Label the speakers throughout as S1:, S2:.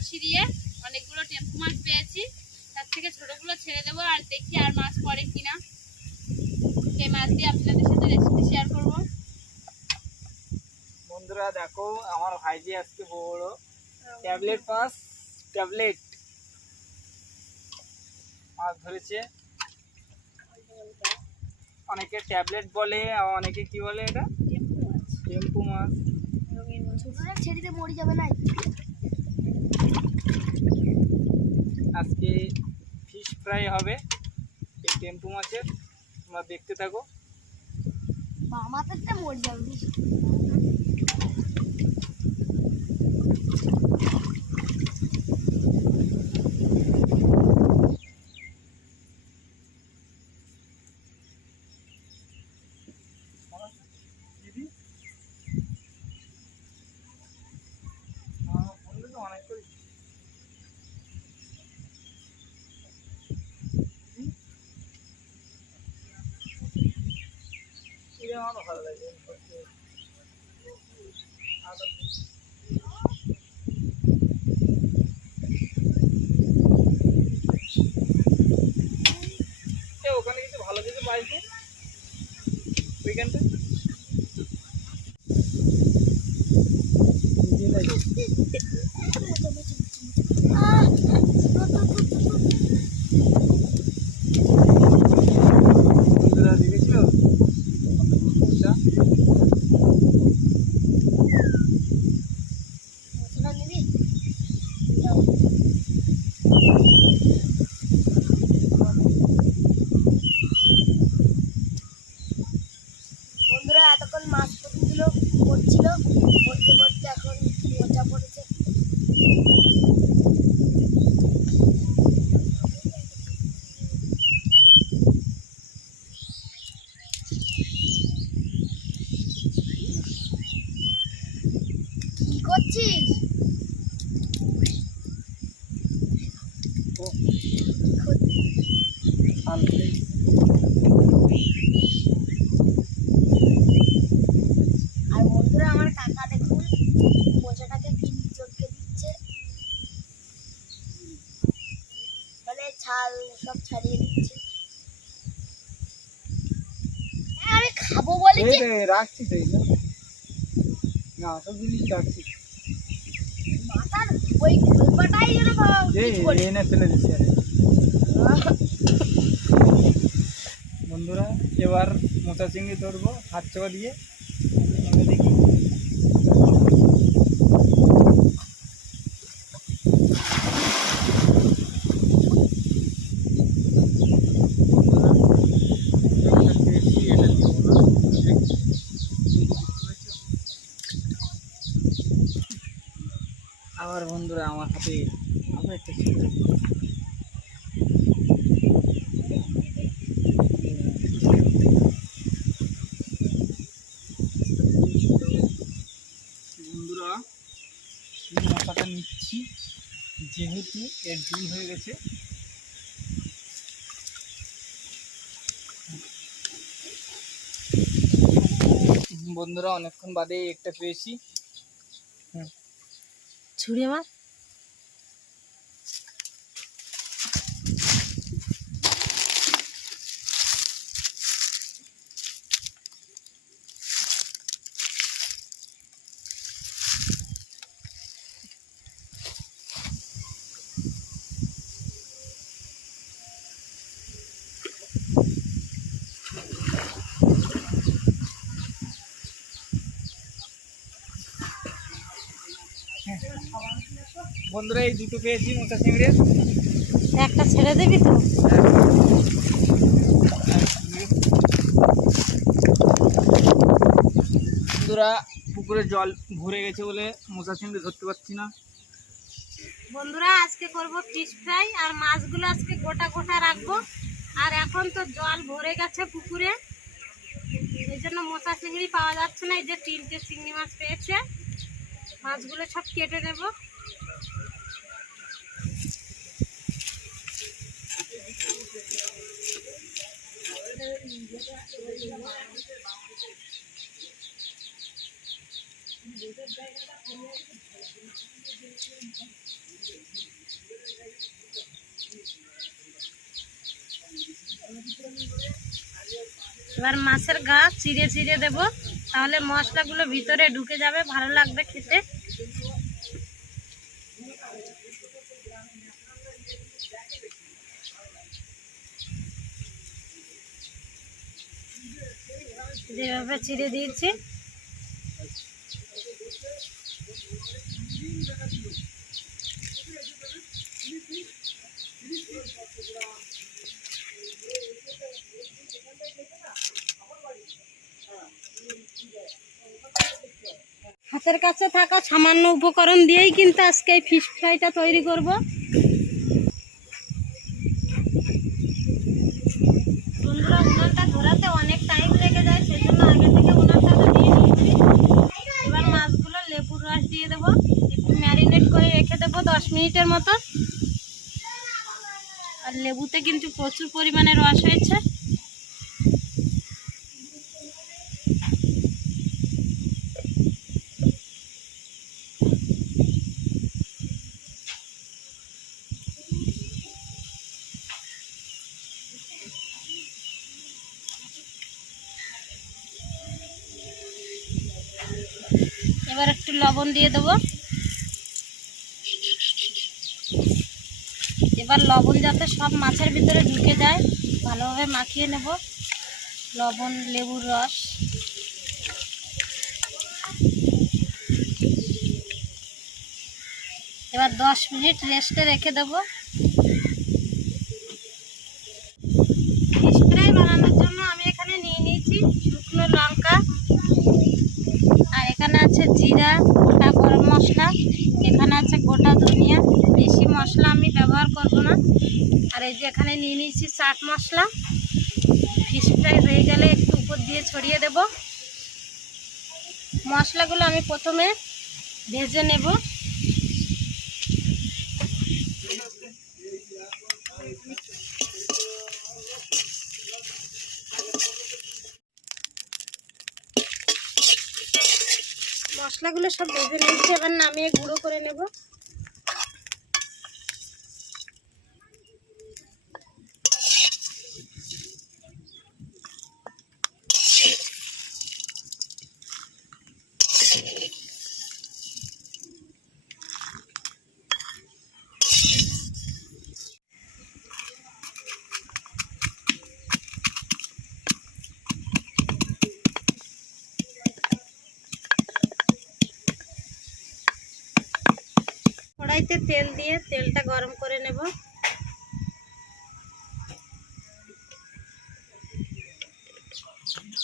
S1: বড়শি দিয়ে অনেকগুলো টেম্পু মাছ পেয়েছি। তার থেকে ছোটগুলো ছেড়ে দেবো আর দেখি আর মাছ পড়ে কিনা। সেই মাছ দিয়ে আপনাদের সাথে রেসিপি শেয়ার করব।
S2: বন্ধুরা দেখো আমার ভাইজি আজকে বড় ট্যাবলেট পাস ট্যাবলেট। মাছ ধরেছে। অনেকে ট্যাবলেট বলে আর অনেকে কি বলে এটা? টেম্পু মাছ।
S3: ছোটরা ছেড়িতে মরে যাবে না।
S2: আজকে ফিশ ফ্রাই হবে। এই টেম্পু মাছের। তোমরা দেখতে থাকো।
S3: মামাতে মরে যাবে।
S2: এটা আমারও ভালো লাগে। ওখানে কিছু ভালো কিছু পাইছি উইকেন্ডে
S3: তো, তো, তো, তো, তো।
S2: বন্ধুরা দেখেছিল আচ্ছা
S3: মশলা নিবি? দাও। বন্ধুরা এতক্ষণ মাছ পড়ছিল পড়ছিল পড়তে পড়তে এখন মজা পড়েছে কি করছিস
S2: ও
S3: কি
S2: আনলে
S3: আর বন্ধুরা আমার কাকা দেখুন মোচাটাকে কি চটকে দিচ্ছে ছাল সব ছাড়িয়ে দিচ্ছে আরে খাব বলে যে
S2: রাখছি তো এইগুলো। না সব জিনিস রাখছি
S3: মাথার ওই গল্পটাই যেন বাবা
S2: এই। এনে ফেলে দিচ্ছি আরে বন্ধুরা এবার মোচা চিংড়ি ধরবো হাত চাপা দিয়ে নেমে দেখি আবার বন্ধুরা আমার হাতে আবার একটা ছিল। বন্ধুরা নিচ্ছি। যেহেতু এর ডিম হয়ে গেছে, বন্ধুরা, অনেকক্ষণ বাদে একটা পেয়েছি।
S3: ছুরি আমার?
S2: বন্ধুরা এই দুটো পেয়েছি মোটা চিংড়ির।
S3: একটা ছেড়ে দিবি তো?
S2: বন্ধুরা পুকুরে জল ভরে গেছে বলে মোচা চিংড়ি ধরতে পারছি না।
S1: বন্ধুরা আজকে করব ফিশ ফ্রাই আর মাছগুলো আজকে গোটা গোটা রাখব। আর এখন তো জল ভরে গেছে পুকুরে। এই জন্য মোচা চিংড়ি পাওয়া যাচ্ছে না এই যে তিনটে চিংড়ি মাছ পেয়েছে। মাছগুলো সব কেটে নেব। এবার মাছের গা চিড়ে চিড়ে দেব। তাহলে মশলাগুলো ভিতরে ঢুকে যাবে ভালো লাগবে খেতে। যেভাবে চিড়ে দিয়েছি। হাতের কাছে থাকা সামান্য উপকরণ দিয়েই কিন্তু আজকে এই ফিশ ফ্রাইটা তৈরি করব বন্ধুরা উনানটা ধরাতে অনেক টাইম লেগে যায় সেজন্য আগে থেকে উনানটা দিয়ে নিচ্ছি এবার মাছগুলো লেবুর রস দিয়ে দেবো একটু ম্যারিনেট করে রেখে দেবো দশ মিনিটের মতো। আর লেবুতে কিন্তু প্রচুর পরিমাণে রস হয়েছে। এবার একটু লবণ দিয়ে দেবো। লবণ যাতে সব মাছের ভিতরে ঢুকে যায়, ভালোভাবে মাখিয়ে নেব। লবণ, লেবুর রস। এবার দশ মিনিট রেস্টে রেখে দেবো। স্প্রে বানানোর জন্য আমি এখানে নিয়ে নিয়েছি শুকনো লঙ্কা। আর এখানে আছে জিরা, গোটা গরম মশলা। এখানে আছে গোটা ধনিয়া। বেশি মশলা আমি ব্যবহার করব না। আর এই যে এখানে নিয়ে নিয়েছি চাট মশলা। ফিশ ফ্রাই হয়ে গেলে একটু উপর দিয়ে ছড়িয়ে দেব। মশলাগুলো আমি প্রথমে ভেজে নেব। মশলাগুলো সব ভেজে নিয়েছি, এবার নামিয়ে গুঁড়ো করে নেব। তেল দিয়ে তেলটা গরম করে নেব।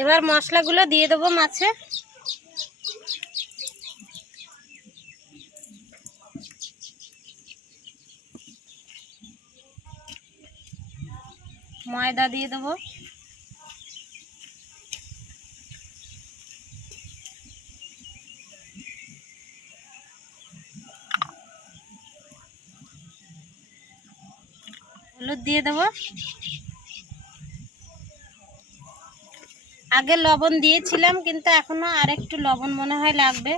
S1: এবার মশলাগুলো দিয়ে দেবো মাছে। ময়দা দিয়ে দেবো। দিয়ে দেবো। আগে লবণ দিয়েছিলাম, কিন্তু এখনও আর একটু লবণ মনে হয় লাগবে।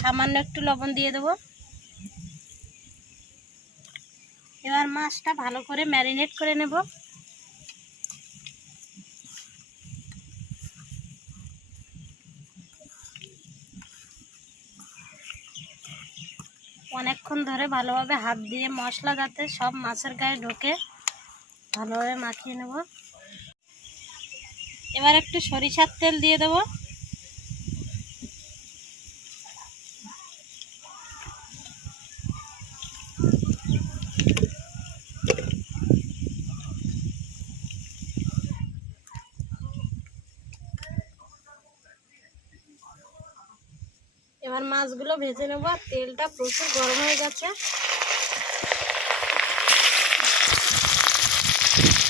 S1: সামান্য একটু লবণ দিয়ে দেবো। এবার মাছটা ভালো করে ম্যারিনেট করে নেব। অনেকক্ষণ ধরে ভালোভাবে হাত দিয়ে মশলা যাতে সব মাছের গায়ে ঢোকে। ভালোভাবে মাখিয়ে নেব। এবার একটু সরিষার তেল দিয়ে দেবো। এবার মাছগুলো ভেজে নেব। আর তেলটা প্রচুর গরম হয়ে গেছে। Thank you.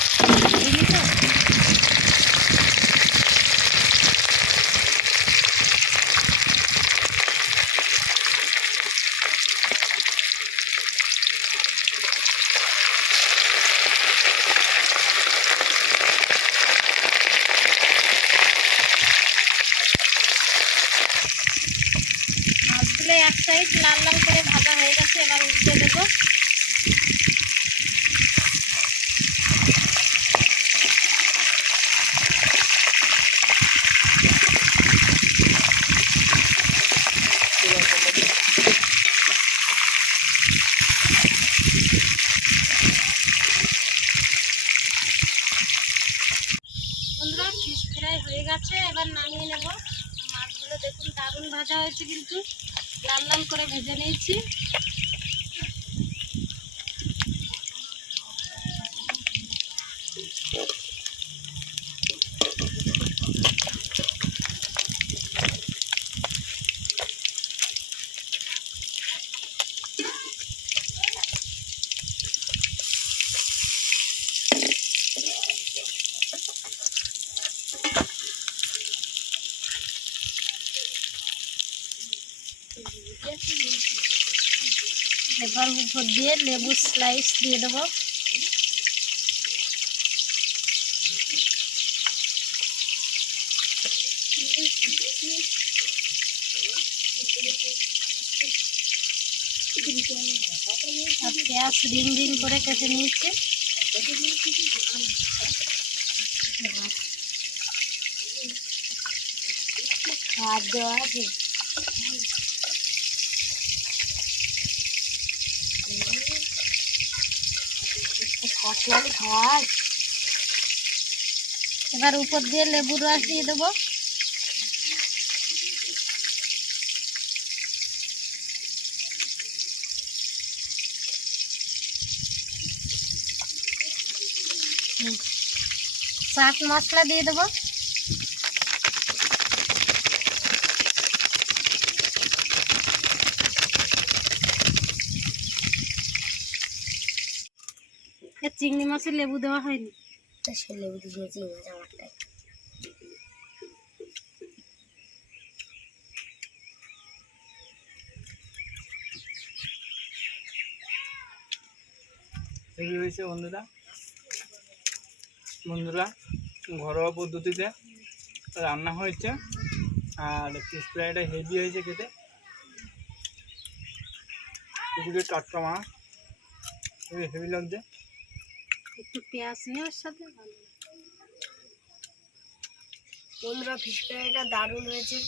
S1: এবার উপর দিয়ে লেবু স্লাইস দিয়ে দেবো। আর পেঁয়াজ রিং রিং করে কেটে নিয়েছি।
S3: হাত দেওয়া আছে। কষলালি খাওয়ার।
S1: এবার উপর দিয়ে লেবুর রস দিয়ে দেবো। হুম। চাট মশলা দিয়ে দেবো। চিংড়ি মাছের লেবু দেওয়া হয়নি।
S3: সে লেবু দিয়েছি মাছ আমারটাই
S2: হয়েছে বন্ধুরা? বন্ধুরা ঘরোয়া পদ্ধতিতে রান্না হয়েছে আর ফিশ ফ্রাইটা হেভি হয়েছে খেতে। টাটকা মাছ হেভি হেভি লাগছে।
S1: একটু পেঁয়াজ নিয়ে ওর সাথে।
S3: বন্ধুরা ফিশ ফ্রাইটা দারুণ হয়েছে।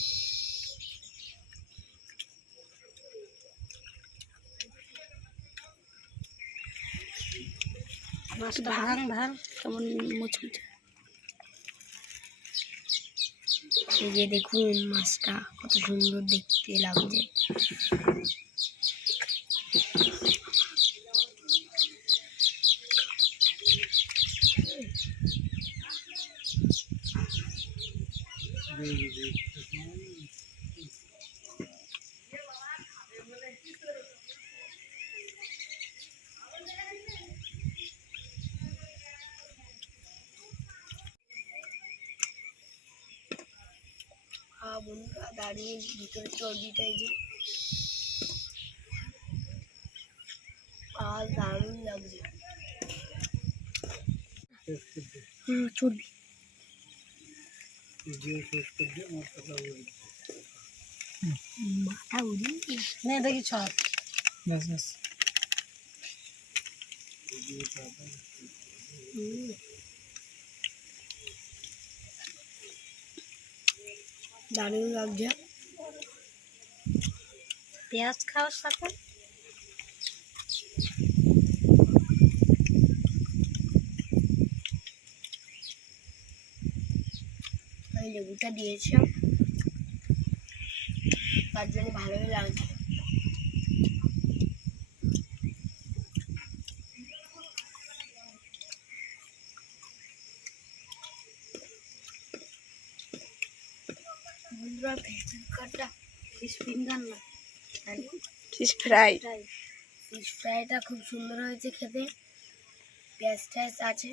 S1: মাছটা ভাঙ ভাঙ
S3: কেমন মুচমুচে। এই যে দেখুন মাছটা কত সুন্দর দেখতে লাগছে। হ্যাঁ বন্ধুরা দাঁড়িয়ে ভিতরে চর্বিটা এই যে আর দারুণ লাগছে হুম চর্বি মাথা উড়িয়ে
S1: নে দেখি ছট
S2: ব্যাস ব্যাস
S3: দারুণ লাগছে।
S1: পেঁয়াজ খাওয়ার সাথে?
S3: আমি লেবুটা দিয়েছি তার জন্য ভালোই লাগছে।
S1: ফিশ ফিঙ্গার না
S3: ফিশ ফ্রাই
S1: ফ্রাই
S3: ফিশ ফ্রাইটা খুব সুন্দর হয়েছে খেতে। পেঁয়াজ ট্যাজ আছে।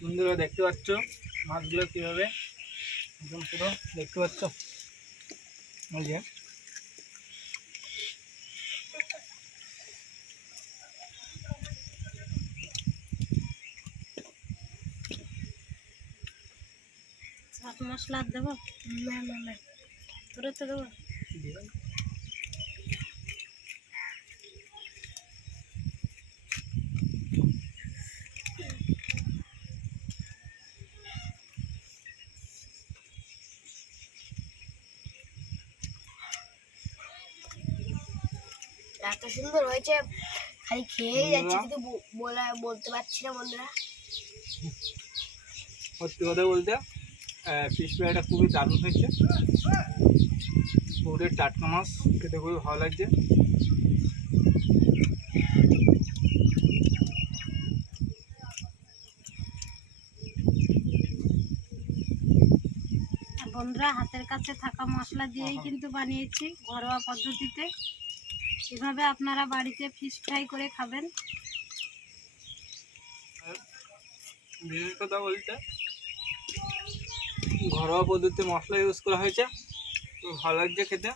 S2: বন্ধুরা দেখতে পাচ্ছ? মাছগুলো কীভাবে একদম পুরো দেখতে পাচ্ছ? ওই
S1: মশলা দেবো?
S3: না না না।
S1: তোরে তো দেবো?
S3: এত সুন্দর হয়েছে। খালি খেয়েই যাচ্ছি কিন্তু বলা বলতে পারছি না বন্ধুরা।
S2: সত্যি কথা বলতে ফিশ ফ্রাইটা খুবই দারুণ হয়েছে। পুকুরের টাটকা মাছ খেতে খুবই ভালো লাগছে।
S1: বন্ধুরা হাতের কাছে থাকা মশলা দিয়েই কিন্তু বানিয়েছি ঘরোয়া পদ্ধতিতে। এভাবে আপনারা বাড়িতে ফিশ ফ্রাই করে খাবেন।
S2: বিশেষ কথা বলতে ঘরোয়া পদ্ধতিতে মশলা ইউজ করা হয়েছে। ভালো লাগছে খেতে।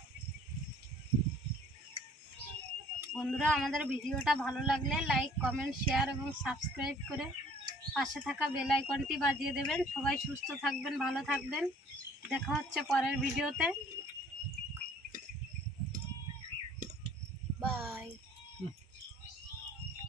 S1: বন্ধুরা, আমাদের ভিডিওটা ভালো লাগলে লাইক কমেন্ট শেয়ার এবং সাবস্ক্রাইব করে পাশে থাকা বেল আইকনটি বাজিয়ে দেবেন। সবাই সুস্থ থাকবেন, ভালো থাকবেন। দেখা হচ্ছে পরের ভিডিওতে।
S3: বাই